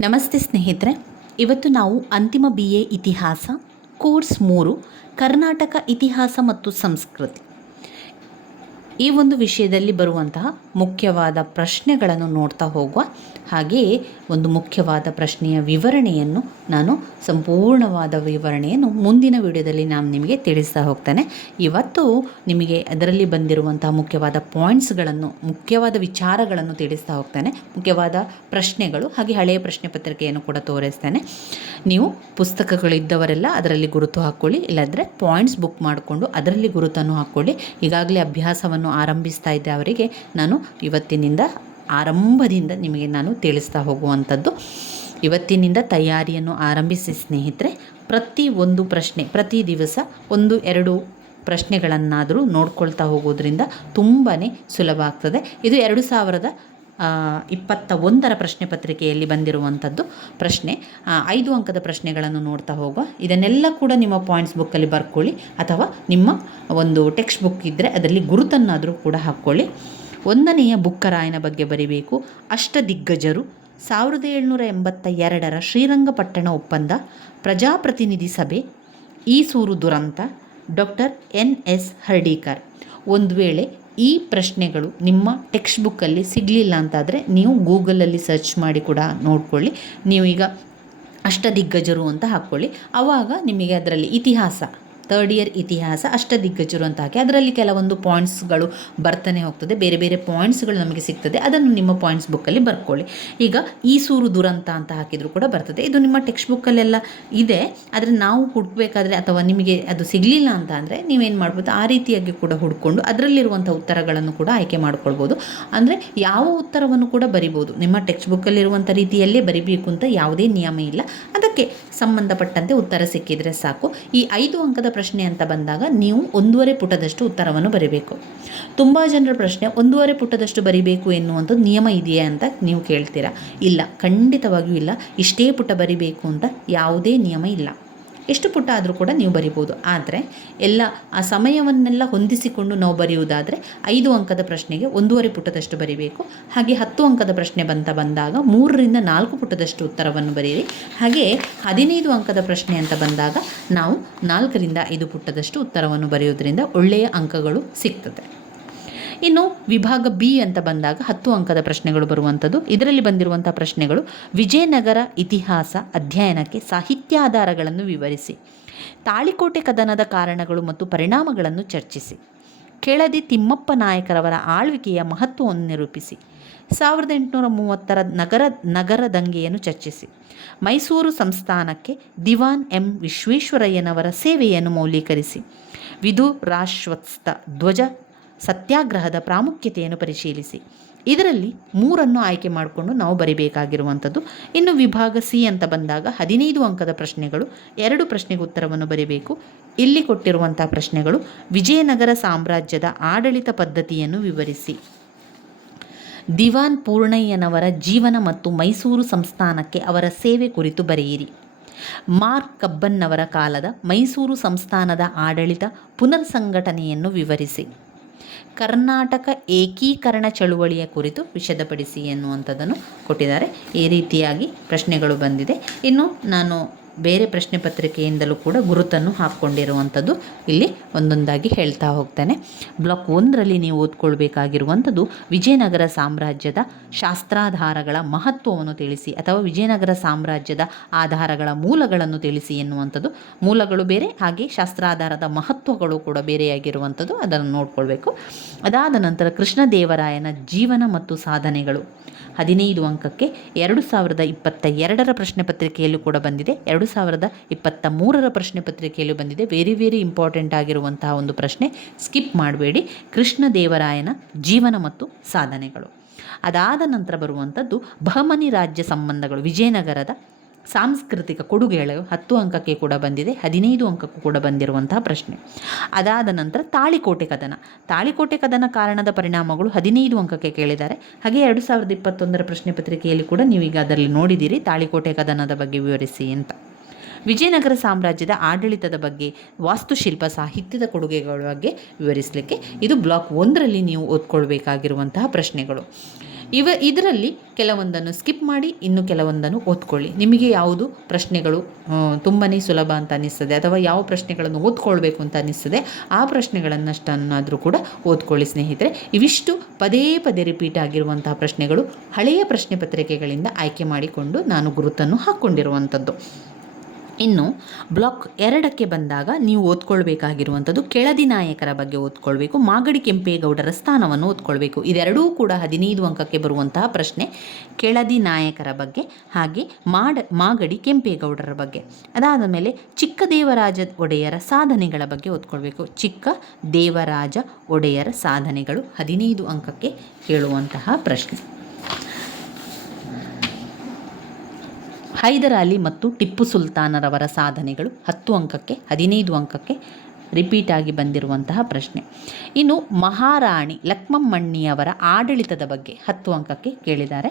ನಮಸ್ತೆ ಸ್ನೇಹಿತರೆ, ಇವತ್ತು ನಾವು ಅಂತಿಮ ಬಿ ಎ ಇತಿಹಾಸ, ಕೋರ್ಸ್ ಮೂರು, ಕರ್ನಾಟಕ ಇತಿಹಾಸ ಮತ್ತು ಸಂಸ್ಕೃತಿ. ಈ ಒಂದು ವಿಷಯದಲ್ಲಿ ಬರುವಂತಹ ಮುಖ್ಯವಾದ ಪ್ರಶ್ನೆಗಳನ್ನು ನೋಡ್ತಾ ಹೋಗುವ ಹಾಗೆಯೇ ಒಂದು ಮುಖ್ಯವಾದ ಪ್ರಶ್ನೆಯ ವಿವರಣೆಯನ್ನು ನಾನು ಸಂಪೂರ್ಣವಾದ ವಿವರಣೆಯನ್ನು ಮುಂದಿನ ವಿಡಿಯೋದಲ್ಲಿ ನಾನು ನಿಮಗೆ ತಿಳಿಸ್ತಾ ಹೋಗ್ತೇನೆ. ಇವತ್ತು ನಿಮಗೆ ಅದರಲ್ಲಿ ಬಂದಿರುವಂತಹ ಮುಖ್ಯವಾದ ಪಾಯಿಂಟ್ಸ್ಗಳನ್ನು, ಮುಖ್ಯವಾದ ವಿಚಾರಗಳನ್ನು ತಿಳಿಸ್ತಾ ಹೋಗ್ತೇನೆ. ಮುಖ್ಯವಾದ ಪ್ರಶ್ನೆಗಳು ಹಾಗೆ ಹಳೆಯ ಪ್ರಶ್ನೆ ಪತ್ರಿಕೆಯನ್ನು ಕೂಡ ತೋರಿಸ್ತೇನೆ. ನೀವು ಪುಸ್ತಕಗಳಿದ್ದವರೆಲ್ಲ ಅದರಲ್ಲಿ ಗುರುತು ಹಾಕ್ಕೊಳ್ಳಿ, ಇಲ್ಲಾಂದರೆ ಪಾಯಿಂಟ್ಸ್ ಬುಕ್ ಮಾಡಿಕೊಂಡು ಅದರಲ್ಲಿ ಗುರುತನ್ನು ಹಾಕ್ಕೊಳ್ಳಿ. ಈಗಾಗಲೇ ಅಭ್ಯಾಸವನ್ನು ಆರಂಭಿಸ್ತಾ ಇದ್ದೆ ಅವರಿಗೆ, ನಾನು ಇವತ್ತಿನಿಂದ ಆರಂಭದಿಂದ ನಿಮಗೆ ನಾನು ತಿಳಿಸ್ತಾ ಹೋಗುವಂಥದ್ದು. ಇವತ್ತಿನಿಂದ ತಯಾರಿಯನ್ನು ಆರಂಭಿಸಿ ಸ್ನೇಹಿತರೆ, ಪ್ರತಿ ಒಂದು ಪ್ರಶ್ನೆ, ಪ್ರತಿ ದಿವಸ ಒಂದು, ಎರಡು ಪ್ರಶ್ನೆಗಳನ್ನಾದರೂ ನೋಡ್ಕೊಳ್ತಾ ಹೋಗೋದ್ರಿಂದ ತುಂಬಾ ಸುಲಭ ಆಗ್ತದೆ. ಇದು ಎರಡು ಸಾವಿರದ ಇಪ್ಪತ್ತ ಒಂದರ ಪ್ರಶ್ನೆ ಪತ್ರಿಕೆಯಲ್ಲಿ ಬಂದಿರುವಂಥದ್ದು. ಪ್ರಶ್ನೆ ಐದು ಅಂಕದ ಪ್ರಶ್ನೆಗಳನ್ನು ನೋಡ್ತಾ ಹೋಗುವ. ಇದನ್ನೆಲ್ಲ ಕೂಡ ನಿಮ್ಮ ಪಾಯಿಂಟ್ಸ್ ಬುಕ್ಕಲ್ಲಿ ಬರ್ಕೊಳ್ಳಿ. ಅಥವಾ ನಿಮ್ಮ ಒಂದು ಟೆಕ್ಸ್ಟ್ ಬುಕ್ ಇದ್ದರೆ ಅದರಲ್ಲಿ ಗುರುತನ್ನಾದರೂ ಕೂಡ ಹಾಕ್ಕೊಳ್ಳಿ. ಒಂದನೆಯ ಬುಕ್ಕರಾಯನ ಬಗ್ಗೆ ಬರಿಬೇಕು. ಅಷ್ಟದಿಗ್ಗಜರು. ಸಾವಿರದ ಏಳ್ನೂರ ಎಂಬತ್ತ ಎರಡರ ಶ್ರೀರಂಗಪಟ್ಟಣ ಒಪ್ಪಂದ. ಪ್ರಜಾಪ್ರತಿನಿಧಿ ಸಭೆ. ಈಸೂರು ದುರಂತ. Doctor N. ಎಸ್. ಹರ್ಡೀಕರ್. ಒಂದು ವೇಳೆ ಈ ಪ್ರಶ್ನೆಗಳು ನಿಮ್ಮ ಟೆಕ್ಸ್ಟ್ ಬುಕ್ಕಲ್ಲಿ ಸಿಗಲಿಲ್ಲ ಅಂತಾದರೆ ನೀವು ಗೂಗಲಲ್ಲಿ ಸರ್ಚ್ ಮಾಡಿ ಕೂಡ ನೋಡ್ಕೊಳ್ಳಿ. ನೀವು ಈಗ ಅಷ್ಟದಿಗ್ಗಜರು ಅಂತ ಹಾಕ್ಕೊಳ್ಳಿ. ಆವಾಗ ನಿಮಗೆ ಅದರಲ್ಲಿ ಇತಿಹಾಸ. ಥರ್ಡ್ ಇಯರ್ ಇತಿಹಾಸ ಅಷ್ಟದಿಗ್ಗಜರು ಅಂತ ಹಾಕಿ ಅದರಲ್ಲಿ ಕೆಲವೊಂದು ಪಾಯಿಂಟ್ಸ್ಗಳು ಬರ್ತಾನೆ ಹೋಗ್ತದೆ. ಬೇರೆ ಬೇರೆ ಪಾಯಿಂಟ್ಸ್ಗಳು ನಮಗೆ ಸಿಗ್ತದೆ. ಅದನ್ನು ನಿಮ್ಮ ಪಾಯಿಂಟ್ಸ್ ಬುಕ್ಕಲ್ಲಿ ಬರ್ಕೊಳ್ಳಿ. ಈಗ ಈಸೂರು ದುರಂತ ಅಂತ ಹಾಕಿದರೂ ಕೂಡ ಬರ್ತದೆ. ಇದು ನಿಮ್ಮ ಟೆಕ್ಸ್ಟ್ ಬುಕ್ಕಲ್ಲೆಲ್ಲ ಇದೆ. ಆದರೆ ನಾವು ಹುಡುಕಬೇಕಾದ್ರೆ ಅಥವಾ ನಿಮಗೆ ಅದು ಸಿಗಲಿಲ್ಲ ಅಂತ ಅಂದರೆ ನೀವೇನು ಮಾಡ್ಬೋದು? ಆ ರೀತಿಯಾಗಿ ಕೂಡ ಹುಡ್ಕೊಂಡು ಅದರಲ್ಲಿರುವಂಥ ಉತ್ತರಗಳನ್ನು ಕೂಡ ಆಯ್ಕೆ ಮಾಡ್ಕೊಳ್ಬೋದು. ಅಂದರೆ ಯಾವ ಉತ್ತರವನ್ನು ಕೂಡ ಬರಿಬೋದು. ನಿಮ್ಮ ಟೆಕ್ಸ್ಟ್ ಬುಕ್ಕಲ್ಲಿರುವಂಥ ರೀತಿಯಲ್ಲೇ ಬರಿಬೇಕು ಅಂತ ಯಾವುದೇ ನಿಯಮ ಇಲ್ಲ. ಅದಕ್ಕೆ ಸಂಬಂಧಪಟ್ಟಂತೆ ಉತ್ತರ ಸಿಕ್ಕಿದರೆ ಸಾಕು. ಈ ಐದು ಅಂಕದ ಪ್ರಶ್ನೆ ಅಂತ ಬಂದಾಗ ನೀವು ಒಂದೂವರೆ ಪುಟದಷ್ಟು ಉತ್ತರವನ್ನು ಬರೀಬೇಕು. ತುಂಬ ಜನರ ಪ್ರಶ್ನೆ, ಒಂದೂವರೆ ಪುಟದಷ್ಟು ಬರಿಬೇಕು ಎನ್ನುವಂಥದ್ದು ನಿಯಮ ಇದೆಯಾ ಅಂತ ನೀವು ಕೇಳ್ತೀರಾ? ಇಲ್ಲ, ಖಂಡಿತವಾಗಿಯೂ ಇಲ್ಲ. ಇಷ್ಟೇ ಪುಟ ಬರಿಬೇಕು ಅಂತ ಯಾವುದೇ ನಿಯಮ ಇಲ್ಲ. ಎಷ್ಟು ಪುಟ ಆದರೂ ಕೂಡ ನೀವು ಬರಿಬೋದು. ಆದರೆ ಎಲ್ಲ ಆ ಸಮಯವನ್ನೆಲ್ಲ ಹೊಂದಿಸಿಕೊಂಡು ನಾವು ಬರೆಯುವುದಾದರೆ ಐದು ಅಂಕದ ಪ್ರಶ್ನೆಗೆ ಒಂದೂವರೆ ಪುಟದಷ್ಟು ಬರಿಬೇಕು. ಹಾಗೆ ಹತ್ತು ಅಂಕದ ಪ್ರಶ್ನೆ ಬಂತ ಬಂದಾಗ ಮೂರರಿಂದ ನಾಲ್ಕು ಪುಟದಷ್ಟು ಉತ್ತರವನ್ನು ಬರೆಯಿರಿ. ಹಾಗೆ ಹದಿನೈದು ಅಂಕದ ಪ್ರಶ್ನೆ ಅಂತ ಬಂದಾಗ ನಾವು ನಾಲ್ಕರಿಂದ ಐದು ಪುಟದಷ್ಟು ಉತ್ತರವನ್ನು ಬರೆಯೋದ್ರಿಂದ ಒಳ್ಳೆಯ ಅಂಕಗಳು ಸಿಗ್ತದೆ. ಇನ್ನು ವಿಭಾಗ ಬಿ ಅಂತ ಬಂದಾಗ ಹತ್ತು ಅಂಕದ ಪ್ರಶ್ನೆಗಳು ಬರುವಂಥದ್ದು. ಇದರಲ್ಲಿ ಬಂದಿರುವಂಥ ಪ್ರಶ್ನೆಗಳು, ವಿಜಯನಗರ ಇತಿಹಾಸ ಅಧ್ಯಯನಕ್ಕೆ ಸಾಹಿತ್ಯಾಧಾರಗಳನ್ನು ವಿವರಿಸಿ, ತಾಳಿಕೋಟೆ ಕದನದ ಕಾರಣಗಳು ಮತ್ತು ಪರಿಣಾಮಗಳನ್ನು ಚರ್ಚಿಸಿ, ಕೆಳದಿ ತಿಮ್ಮಪ್ಪ ನಾಯಕರವರ ಆಳ್ವಿಕೆಯ ಮಹತ್ವವನ್ನು ನಿರೂಪಿಸಿ, ಸಾವಿರದ ಎಂಟುನೂರ ಮೂವತ್ತರ ನಗರ ನಗರ ದಂಗೆಯನ್ನು ಚರ್ಚಿಸಿ, ಮೈಸೂರು ಸಂಸ್ಥಾನಕ್ಕೆ ದಿವಾನ್ ಎಂ ವಿಶ್ವೇಶ್ವರಯ್ಯನವರ ಸೇವೆಯನ್ನು ಮೌಲ್ಯೀಕರಿಸಿ ವಿಧುರಾಶ್ವತ್ಸ್ಥ ಧ್ವಜ ಸತ್ಯಾಗ್ರಹದ ಪ್ರಾಮುಖ್ಯತೆಯನ್ನು ಪರಿಶೀಲಿಸಿ. ಇದರಲ್ಲಿ ಮೂರನ್ನು ಆಯ್ಕೆ ಮಾಡಿಕೊಂಡು ನಾವು ಬರಿಬೇಕಾಗಿರುವಂಥದ್ದು. ಇನ್ನು ವಿಭಾಗ ಸಿ ಅಂತ ಬಂದಾಗ ಹದಿನೈದು ಅಂಕದ ಪ್ರಶ್ನೆಗಳು, ಎರಡು ಪ್ರಶ್ನೆಗೆ ಉತ್ತರವನ್ನು ಬರೀಬೇಕು. ಇಲ್ಲಿ ಕೊಟ್ಟಿರುವಂಥ ಪ್ರಶ್ನೆಗಳು, ವಿಜಯನಗರ ಸಾಮ್ರಾಜ್ಯದ ಆಡಳಿತ ಪದ್ಧತಿಯನ್ನು ವಿವರಿಸಿ. ದಿವಾನ್ ಪೂರ್ಣಯ್ಯನವರ ಜೀವನ ಮತ್ತು ಮೈಸೂರು ಸಂಸ್ಥಾನಕ್ಕೆ ಅವರ ಸೇವೆ ಕುರಿತು ಬರೆಯಿರಿ. ಮಾರ್ಕ್ ಕಬ್ಬನ್ನವರ ಕಾಲದ ಮೈಸೂರು ಸಂಸ್ಥಾನದ ಆಡಳಿತ ಪುನರ್ ಸಂಘಟನೆಯನ್ನು ವಿವರಿಸಿ. ಕರ್ನಾಟಕ ಏಕೀಕರಣ ಚಳುವಳಿಯ ಕುರಿತು ವಿಷದಪಡಿಸಿ ಎನ್ನುವಂಥದ್ದನ್ನು ಕೊಟ್ಟಿದ್ದಾರೆ. ಈ ರೀತಿಯಾಗಿ ಪ್ರಶ್ನೆಗಳು ಬಂದಿದೆ. ಇನ್ನು ನಾನು ಬೇರೆ ಪ್ರಶ್ನೆ ಪತ್ರಿಕೆಯಿಂದಲೂ ಕೂಡ ಗುರುತನ್ನು ಹಾಕ್ಕೊಂಡಿರುವಂಥದ್ದು ಇಲ್ಲಿ ಒಂದೊಂದಾಗಿ ಹೇಳ್ತಾ ಹೋಗ್ತಾನೆ. ಬ್ಲಾಕ್ ಒಂದರಲ್ಲಿ ನೀವು ಓದ್ಕೊಳ್ಬೇಕಾಗಿರುವಂಥದ್ದು ವಿಜಯನಗರ ಸಾಮ್ರಾಜ್ಯದ ಶಾಸ್ತ್ರಾಧಾರಗಳ ಮಹತ್ವವನ್ನು ತಿಳಿಸಿ ಅಥವಾ ವಿಜಯನಗರ ಸಾಮ್ರಾಜ್ಯದ ಆಧಾರಗಳ ಮೂಲಗಳನ್ನು ತಿಳಿಸಿ ಎನ್ನುವಂಥದ್ದು. ಮೂಲಗಳು ಬೇರೆ, ಹಾಗೆ ಶಾಸ್ತ್ರಾಧಾರದ ಮಹತ್ವಗಳು ಕೂಡ ಬೇರೆಯಾಗಿರುವಂಥದ್ದು. ಅದನ್ನು ನೋಡ್ಕೊಳ್ಬೇಕು. ಅದಾದ ನಂತರ ಕೃಷ್ಣದೇವರಾಯನ ಜೀವನ ಮತ್ತು ಸಾಧನೆಗಳು. ಹದಿನೈದು ಅಂಕಕ್ಕೆ ಎರಡು ಸಾವಿರದ ಇಪ್ಪತ್ತ ಎರಡರ ಪ್ರಶ್ನೆ ಪತ್ರಿಕೆಯಲ್ಲೂ ಕೂಡ ಬಂದಿದೆ. ಎರಡು ಸಾವಿರದ ಇಪ್ಪತ್ತ ಮೂರರ ಪ್ರಶ್ನೆ ಪತ್ರಿಕೆಯಲ್ಲೂ ಬಂದಿದೆ. ವೆರಿ ವೆರಿ ಇಂಪಾರ್ಟೆಂಟ್ ಆಗಿರುವಂತಹ ಒಂದು ಪ್ರಶ್ನೆ. ಸ್ಕಿಪ್ ಮಾಡಬೇಡಿ. ಕೃಷ್ಣದೇವರಾಯನ ಜೀವನ ಮತ್ತು ಸಾಧನೆಗಳು. ಅದಾದ ನಂತರ ಬರುವಂಥದ್ದು ಬಹಮನಿ ರಾಜ್ಯ ಸಂಬಂಧಗಳು. ವಿಜಯನಗರದ ಸಾಂಸ್ಕೃತಿಕ ಕೊಡುಗೆಗಳು ಹತ್ತು ಅಂಕಕ್ಕೆ ಕೂಡ ಬಂದಿದೆ, ಹದಿನೈದು ಅಂಕಕ್ಕೂ ಕೂಡ ಬಂದಿರುವಂತಹ ಪ್ರಶ್ನೆ. ಅದಾದ ನಂತರ ತಾಳಿಕೋಟೆ ಕದನ. ತಾಳಿಕೋಟೆ ಕದನ ಕಾರಣದ ಪರಿಣಾಮಗಳು ಹದಿನೈದು ಅಂಕಕ್ಕೆ ಕೇಳಿದ್ದಾರೆ. ಹಾಗೆ ಎರಡು ಸಾವಿರದ ಇಪ್ಪತ್ತೊಂದರ ಪ್ರಶ್ನೆ ಪತ್ರಿಕೆಯಲ್ಲಿ ಕೂಡ ನೀವೀಗ ಅದರಲ್ಲಿ ನೋಡಿದ್ದೀರಿ. ತಾಳಿಕೋಟೆ ಕದನದ ಬಗ್ಗೆ ವಿವರಿಸಿ ಅಂತ. ವಿಜಯನಗರ ಸಾಮ್ರಾಜ್ಯದ ಆಡಳಿತದ ಬಗ್ಗೆ ವಾಸ್ತುಶಿಲ್ಪ ಸಾಹಿತ್ಯದ ಕೊಡುಗೆಗಳ ಬಗ್ಗೆ ವಿವರಿಸಲಿಕ್ಕೆ ಇದು ಬ್ಲಾಕ್ ಒಂದರಲ್ಲಿ ನೀವು ಓದ್ಕೊಳ್ಬೇಕಾಗಿರುವಂತಹ ಪ್ರಶ್ನೆಗಳು. ಇವ ಇದರಲ್ಲಿ ಕೆಲವೊಂದನ್ನು ಸ್ಕಿಪ್ ಮಾಡಿ, ಇನ್ನು ಕೆಲವೊಂದನ್ನು ಓದ್ಕೊಳ್ಳಿ. ನಿಮಗೆ ಯಾವುದು ಪ್ರಶ್ನೆಗಳು ತುಂಬಾ ಸುಲಭ ಅಂತ ಅನ್ನಿಸ್ತದೆ, ಅಥವಾ ಯಾವ ಪ್ರಶ್ನೆಗಳನ್ನು ಓದ್ಕೊಳ್ಬೇಕು ಅಂತ ಅನ್ನಿಸ್ತದೆ, ಆ ಪ್ರಶ್ನೆಗಳನ್ನಷ್ಟನ್ನಾದರೂ ಕೂಡ ಓದ್ಕೊಳ್ಳಿ ಸ್ನೇಹಿತರೆ. ಇವಿಷ್ಟು ಪದೇ ಪದೇ ರಿಪೀಟ್ ಆಗಿರುವಂತಹ ಪ್ರಶ್ನೆಗಳು, ಹಳೆಯ ಪ್ರಶ್ನೆ ಪತ್ರಿಕೆಗಳಿಂದ ಆಯ್ಕೆ ಮಾಡಿಕೊಂಡು ನಾನು ಗುರುತನ್ನು ಹಾಕ್ಕೊಂಡಿರುವಂಥದ್ದು ಇನ್ನು ಬ್ಲಾಕ್ ಎರಡಕ್ಕೆ ಬಂದಾಗ ನೀವು ಓದ್ಕೊಳ್ಬೇಕಾಗಿರುವಂಥದ್ದು ಕೆಳದಿ ನಾಯಕರ ಬಗ್ಗೆ ಓದ್ಕೊಳ್ಬೇಕು, ಮಾಗಡಿ ಕೆಂಪೇಗೌಡರ ಸ್ಥಾನವನ್ನು ಓದ್ಕೊಳ್ಬೇಕು. ಇದೆರಡೂ ಕೂಡ ಹದಿನೈದು ಅಂಕಕ್ಕೆ ಬರುವಂತಹ ಪ್ರಶ್ನೆ ಕೆಳದಿ ನಾಯಕರ ಬಗ್ಗೆ ಹಾಗೆ ಮಾಡ, ಮಾಗಡಿ ಕೆಂಪೇಗೌಡರ ಬಗ್ಗೆ. ಅದಾದ ಮೇಲೆ ಚಿಕ್ಕ ದೇವರಾಜ ಒಡೆಯರ ಸಾಧನೆಗಳ ಬಗ್ಗೆ ಓದ್ಕೊಳ್ಬೇಕು. ಚಿಕ್ಕ ದೇವರಾಜ ಒಡೆಯರ ಸಾಧನೆಗಳು ಹದಿನೈದು ಅಂಕಕ್ಕೆ ಕೇಳುವಂತಹ ಪ್ರಶ್ನೆ. ಹೈದರ್ ಅಲಿ ಮತ್ತು ಟಿಪ್ಪು ಸುಲ್ತಾನರವರ ಸಾಧನೆಗಳು ಹತ್ತು ಅಂಕಕ್ಕೆ, ಹದಿನೈದು ಅಂಕಕ್ಕೆ ರಿಪೀಟ್ ಆಗಿ ಬಂದಿರುವಂತಹ ಪ್ರಶ್ನೆ. ಇನ್ನು ಮಹಾರಾಣಿ ಲಕ್ಷ್ಮಮ್ಮಣ್ಣಿಯವರ ಆಡಳಿತದ ಬಗ್ಗೆ ಹತ್ತು ಅಂಕಕ್ಕೆ ಕೇಳಿದ್ದಾರೆ.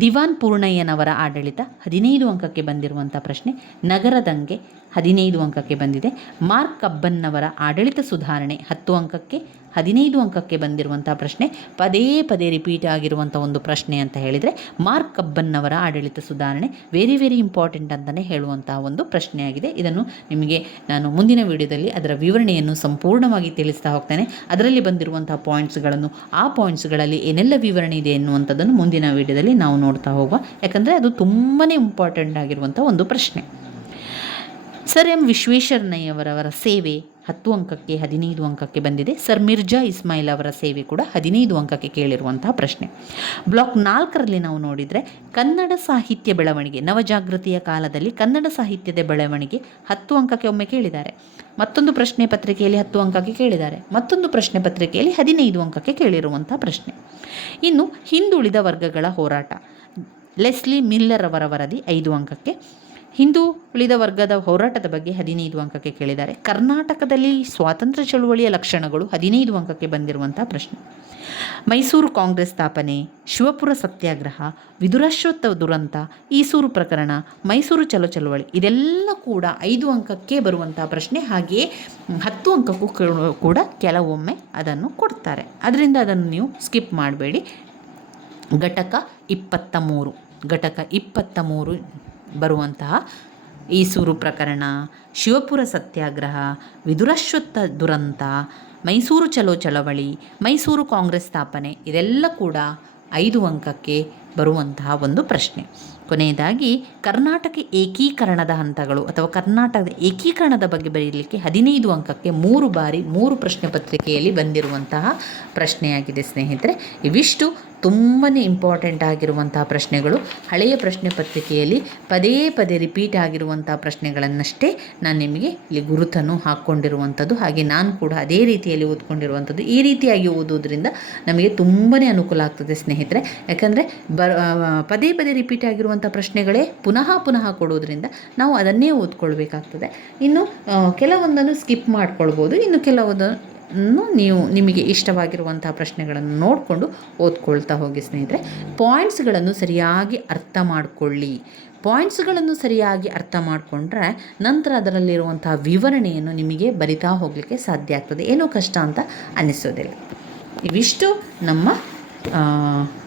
ದಿವಾನ್ ಪೂರ್ಣಯ್ಯನವರ ಆಡಳಿತ ಹದಿನೈದು ಅಂಕಕ್ಕೆ ಬಂದಿರುವಂಥ ಪ್ರಶ್ನೆ. ನಗರದಂಗೆ ಹದಿನೈದು ಅಂಕಕ್ಕೆ ಬಂದಿದೆ. ಮಾರ್ಕ್ ಕಬ್ಬನ್ನವರ ಆಡಳಿತ ಸುಧಾರಣೆ ಹತ್ತು ಅಂಕಕ್ಕೆ ಹದಿನೈದು ಅಂಕಕ್ಕೆ ಬಂದಿರುವಂಥ ಪ್ರಶ್ನೆ, ಪದೇ ಪದೇ ರಿಪೀಟ್ ಆಗಿರುವಂಥ ಒಂದು ಪ್ರಶ್ನೆ ಅಂತ ಹೇಳಿದರೆ, ಮಾರ್ಕ್ ಕಬ್ಬನ್ನವರ ಆಡಳಿತ ಸುಧಾರಣೆ ವೆರಿ ವೆರಿ ಇಂಪಾರ್ಟೆಂಟ್ ಅಂತಲೇ ಹೇಳುವಂತಹ ಒಂದು ಪ್ರಶ್ನೆಯಾಗಿದೆ. ಇದನ್ನು ನಿಮಗೆ ನಾನು ಮುಂದಿನ ವಿಡಿಯೋದಲ್ಲಿ ಅದರ ವಿವರಣೆಯನ್ನು ಸಂಪೂರ್ಣವಾಗಿ ತಿಳಿಸ್ತಾ ಹೋಗ್ತೇನೆ. ಅದರಲ್ಲಿ ಬಂದಿರುವಂತಹ ಪಾಯಿಂಟ್ಸ್ಗಳನ್ನು ಆ ಪಾಯಿಂಟ್ಸ್ಗಳಲ್ಲಿ ಏನೆಲ್ಲ ವಿವರಣೆ ಇದೆ ಎನ್ನುವಂಥದ್ದನ್ನು ಮುಂದಿನ ವಿಡಿಯೋದಲ್ಲಿ ನಾವು ನೋಡ್ತಾ ಹೋಗುವ. ಯಾಕಂದರೆ ಅದು ತುಂಬಾ ಇಂಪಾರ್ಟೆಂಟ್ ಆಗಿರುವಂಥ ಒಂದು ಪ್ರಶ್ನೆ. ಸರ್ ಎಂ ವಿಶ್ವೇಶ್ವರಯ್ಯವರವರ ಸೇವೆ ಹತ್ತು ಅಂಕಕ್ಕೆ ಹದಿನೈದು ಅಂಕಕ್ಕೆ ಬಂದಿದೆ. ಸರ್ ಮಿರ್ಜಾ ಇಸ್ಮಾಯಿಲ್ ಅವರ ಸೇವೆ ಕೂಡ ಹದಿನೈದು ಅಂಕಕ್ಕೆ ಕೇಳಿರುವಂತಹ ಪ್ರಶ್ನೆ. ಬ್ಲಾಕ್ ನಾಲ್ಕರಲ್ಲಿ ನಾವು ನೋಡಿದರೆ ಕನ್ನಡ ಸಾಹಿತ್ಯ ಬೆಳವಣಿಗೆ, ನವಜಾಗೃತಿಯ ಕಾಲದಲ್ಲಿ ಕನ್ನಡ ಸಾಹಿತ್ಯದ ಬೆಳವಣಿಗೆ ಹತ್ತು ಅಂಕಕ್ಕೆ ಒಮ್ಮೆ ಕೇಳಿದ್ದಾರೆ. ಮತ್ತೊಂದು ಪ್ರಶ್ನೆ ಪತ್ರಿಕೆಯಲ್ಲಿ ಹತ್ತು ಅಂಕಕ್ಕೆ ಕೇಳಿದ್ದಾರೆ. ಮತ್ತೊಂದು ಪ್ರಶ್ನೆ ಪತ್ರಿಕೆಯಲ್ಲಿ ಹದಿನೈದು ಅಂಕಕ್ಕೆ ಕೇಳಿರುವಂತಹ ಪ್ರಶ್ನೆ. ಇನ್ನು ಹಿಂದುಳಿದ ವರ್ಗಗಳ ಹೋರಾಟ. ಲೆಸ್ಲಿ ಮಿಲ್ಲರ್ ಅವರ ವರದಿ ಐದು ಅಂಕಕ್ಕೆ ಹಿಂದೂ ಉಳಿದ ವರ್ಗದ ಹೋರಾಟದ ಬಗ್ಗೆ ಹದಿನೈದು ಅಂಕಕ್ಕೆ ಕೇಳಿದ್ದಾರೆ. ಕರ್ನಾಟಕದಲ್ಲಿ ಸ್ವಾತಂತ್ರ್ಯ ಚಳುವಳಿಯ ಲಕ್ಷಣಗಳು ಹದಿನೈದು ಅಂಕಕ್ಕೆ ಬಂದಿರುವಂಥ ಪ್ರಶ್ನೆ. ಮೈಸೂರು ಕಾಂಗ್ರೆಸ್ ಸ್ಥಾಪನೆ, ಶಿವಪುರ ಸತ್ಯಾಗ್ರಹ ವಿದುರಾಶ್ವತ್ಥ ದುರಂತ, ಈಸೂರು ಪ್ರಕರಣ, ಮೈಸೂರು ಚಲೋ ಚಳುವಳಿ ಇದೆಲ್ಲ ಕೂಡ ಐದು ಅಂಕಕ್ಕೆ ಬರುವಂಥ ಪ್ರಶ್ನೆ. ಹಾಗೆಯೇ ಹತ್ತು ಅಂಕಕ್ಕೂ ಕೂಡ ಕೆಲವೊಮ್ಮೆ ಅದನ್ನು ಕೊಡ್ತಾರೆ. ಅದರಿಂದ ಅದನ್ನು ನೀವು ಸ್ಕಿಪ್ ಮಾಡಬೇಡಿ. ಘಟಕ ಇಪ್ಪತ್ತ ಮೂರು. ಘಟಕ ಇಪ್ಪತ್ತ ಮೂರು ಬರುವಂತಹ ಈಸೂರು ಪ್ರಕರಣ, ಶಿವಪುರ ಸತ್ಯಾಗ್ರಹ ವಿದುರಶ್ವತ್ತ ದುರಂತ, ಮೈಸೂರು ಚಲೋ ಚಳವಳಿ, ಮೈಸೂರು ಕಾಂಗ್ರೆಸ್ ಸ್ಥಾಪನೆ, ಇದೆಲ್ಲ ಕೂಡ ಐದು ಅಂಕಕ್ಕೆ ಬರುವಂತಹ ಒಂದು ಪ್ರಶ್ನೆ. ಕೊನೆಯದಾಗಿ ಕರ್ನಾಟಕ ಏಕೀಕರಣದ ಹಂತಗಳು ಅಥವಾ ಕರ್ನಾಟಕದ ಏಕೀಕರಣದ ಬಗ್ಗೆ ಬರೆಯಲಿಕ್ಕೆ ಹದಿನೈದು ಅಂಕಕ್ಕೆ ಮೂರು ಬಾರಿ ಮೂರು ಪ್ರಶ್ನೆ ಪತ್ರಿಕೆಯಲ್ಲಿ ಬಂದಿರುವಂತಹ ಪ್ರಶ್ನೆಯಾಗಿದೆ ಸ್ನೇಹಿತರೆ. ಇವಿಷ್ಟು ತುಂಬಾ ಇಂಪಾರ್ಟೆಂಟ್ ಆಗಿರುವಂತಹ ಪ್ರಶ್ನೆಗಳು. ಹಳೆಯ ಪ್ರಶ್ನೆ ಪತ್ರಿಕೆಯಲ್ಲಿ ಪದೇ ಪದೇ ರಿಪೀಟ್ ಆಗಿರುವಂಥ ಪ್ರಶ್ನೆಗಳನ್ನಷ್ಟೇ ನಾನು ನಿಮಗೆ ಇಲ್ಲಿ ಗುರುತನ್ನು ಹಾಕ್ಕೊಂಡಿರುವಂಥದ್ದು ಹಾಗೆ ನಾನು ಕೂಡ ಅದೇ ರೀತಿಯಲ್ಲಿ ಓದ್ಕೊಂಡಿರುವಂಥದ್ದು ಈ ರೀತಿಯಾಗಿ ಓದೋದ್ರಿಂದ ನಮಗೆ ತುಂಬಾ ಅನುಕೂಲ ಆಗ್ತದೆ ಸ್ನೇಹಿತರೆ. ಯಾಕಂದರೆ ಬ ಪದೇ ಪದೇ ರಿಪೀಟ್ ಆಗಿರುವಂಥ ಪ್ರಶ್ನೆಗಳೇ ಪುನಃ ಪುನಃ ಕೊಡೋದ್ರಿಂದ ನಾವು ಅದನ್ನೇ ಓದ್ಕೊಳ್ಬೇಕಾಗ್ತದೆ. ಇನ್ನು ಕೆಲವೊಂದನ್ನು ಸ್ಕಿಪ್ ಮಾಡ್ಕೊಳ್ಬೋದು. ಇನ್ನು ಕೆಲವೊಂದನ್ನು ನೀವು ನಿಮಗೆ ಇಷ್ಟವಾಗಿರುವಂತಹ ಪ್ರಶ್ನೆಗಳನ್ನು ನೋಡಿಕೊಂಡು ಓದ್ಕೊಳ್ತಾ ಹೋಗಿ ಸ್ನೇಹಿತರೆ. ಪಾಯಿಂಟ್ಸ್ಗಳನ್ನು ಸರಿಯಾಗಿ ಅರ್ಥ ಮಾಡಿಕೊಳ್ಳಿ. ಪಾಯಿಂಟ್ಸ್ಗಳನ್ನು ಸರಿಯಾಗಿ ಅರ್ಥ ಮಾಡಿಕೊಂಡ್ರೆ ನಂತರ ಅದರಲ್ಲಿರುವಂತಹ ವಿವರಣೆಯನ್ನು ನಿಮಗೆ ಬರಿತಾ ಹೋಗಲಿಕ್ಕೆ ಸಾಧ್ಯ ಆಗ್ತದೆ. ಏನೂ ಕಷ್ಟ ಅಂತ ಅನ್ನಿಸೋದಿಲ್ಲ ಇವಿಷ್ಟು ನಮ್ಮ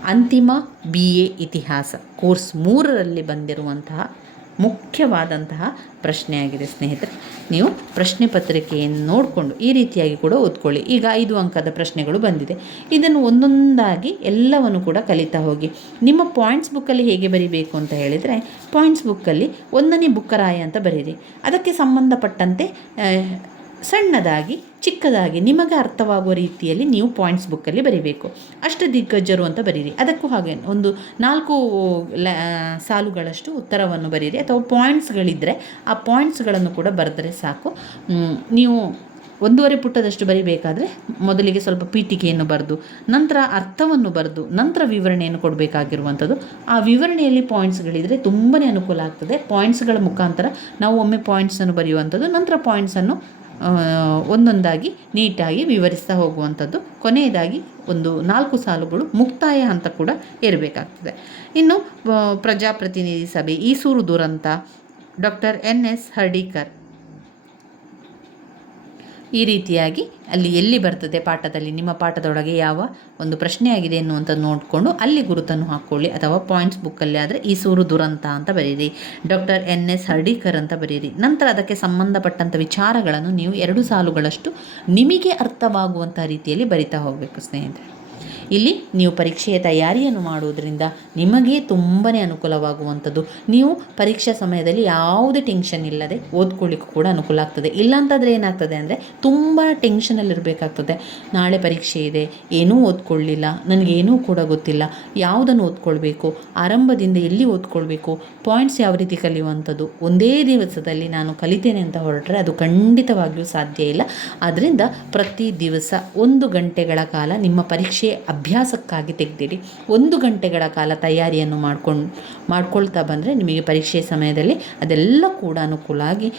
ಅಂತಿಮ ಬಿ ಎ ಇತಿಹಾಸ. ಕೋರ್ಸ್ ಮೂರರಲ್ಲಿ ಬಂದಿರುವಂತಹ ಮುಖ್ಯವಾದಂತಹ ಪ್ರಶ್ನೆಯಾಗಿದೆ ಸ್ನೇಹಿತರೆ. ನೀವು ಪ್ರಶ್ನೆ ಪತ್ರಿಕೆಯನ್ನು ನೋಡಿಕೊಂಡು ಈ ರೀತಿಯಾಗಿ ಕೂಡ ಓದ್ಕೊಳ್ಳಿ. ಈಗ ಐದು ಅಂಕದ ಪ್ರಶ್ನೆಗಳು ಬಂದಿದೆ. ಇದನ್ನು ಒಂದೊಂದಾಗಿ ಎಲ್ಲವನ್ನು ಕೂಡ ಕಲಿತಾ ಹೋಗಿ. ನಿಮ್ಮ ಪಾಯಿಂಟ್ಸ್ ಬುಕ್ಕಲ್ಲಿ ಹೇಗೆ ಬರಿಬೇಕು ಅಂತ ಹೇಳಿದರೆ, ಪಾಯಿಂಟ್ಸ್ ಬುಕ್ಕಲ್ಲಿ ಒಂದನೇ ಬುಕ್ಕರಾಯ ಅಂತ ಬರೀರಿ. ಅದಕ್ಕೆ ಸಂಬಂಧಪಟ್ಟಂತೆ ಸಣ್ಣದಾಗಿ, ಚಿಕ್ಕದಾಗಿ, ನಿಮಗೆ ಅರ್ಥವಾಗುವ ರೀತಿಯಲ್ಲಿ ನೀವು ಪಾಯಿಂಟ್ಸ್ ಬುಕ್ಕಲ್ಲಿ ಬರೀಬೇಕು. ಅಷ್ಟು ದಿಗ್ಗಜರು ಅಂತ ಬರೀರಿ. ಅದಕ್ಕೂ ಹಾಗೆ ಒಂದು ನಾಲ್ಕು ಸಾಲುಗಳಷ್ಟು ಉತ್ತರವನ್ನು ಬರೀರಿ. ಅಥವಾ ಪಾಯಿಂಟ್ಸ್ಗಳಿದ್ದರೆ ಆ ಪಾಯಿಂಟ್ಸ್ಗಳನ್ನು ಕೂಡ ಬರೆದರೆ ಸಾಕು. ನೀವು ಒಂದೂವರೆ ಪುಟದಷ್ಟು ಬರಿಬೇಕಾದ್ರೆ ಮೊದಲಿಗೆ ಸ್ವಲ್ಪ ಪೀಠಿಕೆಯನ್ನು ಬರೆದು, ನಂತರ ಅರ್ಥವನ್ನು ಬರೆದು, ನಂತರ ವಿವರಣೆಯನ್ನು ಕೊಡಬೇಕಾಗಿರುವಂಥದ್ದು. ಆ ವಿವರಣೆಯಲ್ಲಿ ಪಾಯಿಂಟ್ಸ್ಗಳಿದ್ದರೆ ತುಂಬನೇ ಅನುಕೂಲ ಆಗ್ತದೆ. ಪಾಯಿಂಟ್ಸ್ಗಳ ಮುಖಾಂತರ ನಾವು ಒಮ್ಮೆ ಪಾಯಿಂಟ್ಸನ್ನು ಬರೆಯುವಂಥದ್ದು, ನಂತರ ಪಾಯಿಂಟ್ಸನ್ನು ಒಂದೊಂದಾಗಿ ನೀಟಾಗಿ ವಿವರಿಸ್ತಾ ಹೋಗುವಂಥದ್ದು. ಕೊನೆಯದಾಗಿ ಒಂದು ನಾಲ್ಕು ಸಾಲುಗಳು ಮುಕ್ತಾಯ ಹಂತ ಕೂಡ ಇರಬೇಕಾಗ್ತದೆ ಇನ್ನು ಪ್ರಜಾಪ್ರತಿನಿಧಿ ಸಭೆ, ಈಸೂರು ದುರಂತ, ಡಾಕ್ಟರ್ ಎನ್ ಎಸ್ ಹರ್ಡೀಕರ್ ಈ ರೀತಿಯಾಗಿ ಅಲ್ಲಿ ಎಲ್ಲಿ ಬರ್ತದೆ ಪಾಠದಲ್ಲಿ? ನಿಮ್ಮ ಪಾಠದೊಳಗೆ ಯಾವ ಒಂದು ಪ್ರಶ್ನೆ ಆಗಿದೆ ಎನ್ನುವಂಥದ್ದು ನೋಡಿಕೊಂಡು ಅಲ್ಲಿ ಗುರುತನ್ನು ಹಾಕ್ಕೊಳ್ಳಿ ಅಥವಾ ಪಾಯಿಂಟ್ಸ್ ಬುಕ್ಕಲ್ಲಿ ಆದರೆ ಈ ಸೂರು ದುರಂತ ಅಂತ ಬರೀರಿ. ಡಾಕ್ಟರ್ ಎನ್ ಎಸ್ ಹರ್ಡೀಕರ್ ಅಂತ ಬರೀರಿ. ನಂತರ ಅದಕ್ಕೆ ಸಂಬಂಧಪಟ್ಟಂಥ ವಿಚಾರಗಳನ್ನು ನೀವು ಎರಡು ಸಾಲುಗಳಷ್ಟು ನಿಮಗೆ ಅರ್ಥವಾಗುವಂಥ ರೀತಿಯಲ್ಲಿ ಬರಿತಾ ಹೋಗಬೇಕು ಸ್ನೇಹಿತರೆ. ಇಲ್ಲಿ ನೀವು ಪರೀಕ್ಷೆಯ ತಯಾರಿಯನ್ನು ಮಾಡುವುದರಿಂದ ನಿಮಗೆ ತುಂಬಾ ಅನುಕೂಲವಾಗುವಂಥದ್ದು. ನೀವು ಪರೀಕ್ಷಾ ಸಮಯದಲ್ಲಿ ಯಾವುದೇ ಟೆನ್ಷನ್ ಇಲ್ಲದೆ ಓದ್ಕೊಳ್ಳಿಕ್ಕೂ ಕೂಡ ಅನುಕೂಲ ಆಗ್ತದೆ. ಇಲ್ಲಾಂತಂದರೆ ಏನಾಗ್ತದೆ ಅಂದರೆ ತುಂಬ ಟೆನ್ಷನಲ್ಲಿರಬೇಕಾಗ್ತದೆ ನಾಳೆ ಪರೀಕ್ಷೆ ಇದೆ, ಏನೂ ಓದ್ಕೊಳ್ಳಿಲ್ಲ, ನನಗೇನೂ ಕೂಡ ಗೊತ್ತಿಲ್ಲ. ಯಾವುದನ್ನು ಓದ್ಕೊಳ್ಬೇಕು? ಆರಂಭದಿಂದ ಎಲ್ಲಿ ಓದ್ಕೊಳ್ಬೇಕು? ಪಾಯಿಂಟ್ಸ್ ಯಾವ ರೀತಿ ಕಲಿಯುವಂಥದ್ದು? ಒಂದೇ ದಿವಸದಲ್ಲಿ ನಾನು ಕಲಿತೇನೆ ಅಂತ ಹೊರಟ್ರೆ ಅದು ಖಂಡಿತವಾಗಿಯೂ ಸಾಧ್ಯ ಇಲ್ಲ. ಆದ್ದರಿಂದ ಪ್ರತಿ ದಿವಸ ಒಂದು ಗಂಟೆಗಳ ಕಾಲ ನಿಮ್ಮ ಪರೀಕ್ಷೆ ಅಭ್ಯಾಸಕ್ಕಾಗಿ ತೆಗ್ದಿಡಿ. ಒಂದು ಗಂಟೆಗಳ ಕಾಲ ತಯಾರಿಯನ್ನು ಮಾಡ್ಕೊಂಡು, ಮಾಡ್ಕೊಳ್ತಾ ಬಂದರೆ ನಿಮಗೆ ಪರೀಕ್ಷೆ ಸಮಯದಲ್ಲಿ ಅದೆಲ್ಲ ಕೂಡ ಅನುಕೂಲ ಆಗಿ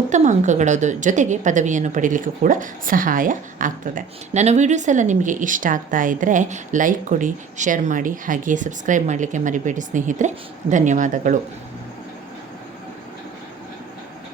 ಉತ್ತಮ ಅಂಕಗಳ ಜೊತೆಗೆ ಪದವಿಯನ್ನು ಪಡೀಲಿಕ್ಕೆ ಕೂಡ ಸಹಾಯ ಆಗ್ತದೆ. ನನ್ನ ವೀಡಿಯೋಸ್ ಎಲ್ಲ ನಿಮಗೆ ಇಷ್ಟ ಆಗ್ತಾ ಇದ್ದರೆ ಲೈಕ್ ಕೊಡಿ ಶೇರ್ ಮಾಡಿ, ಹಾಗೆಯೇ ಸಬ್ಸ್ಕ್ರೈಬ್ ಮಾಡಲಿಕ್ಕೆ ಮರಿಬೇಡಿ ಸ್ನೇಹಿತರೆ. ಧನ್ಯವಾದಗಳು.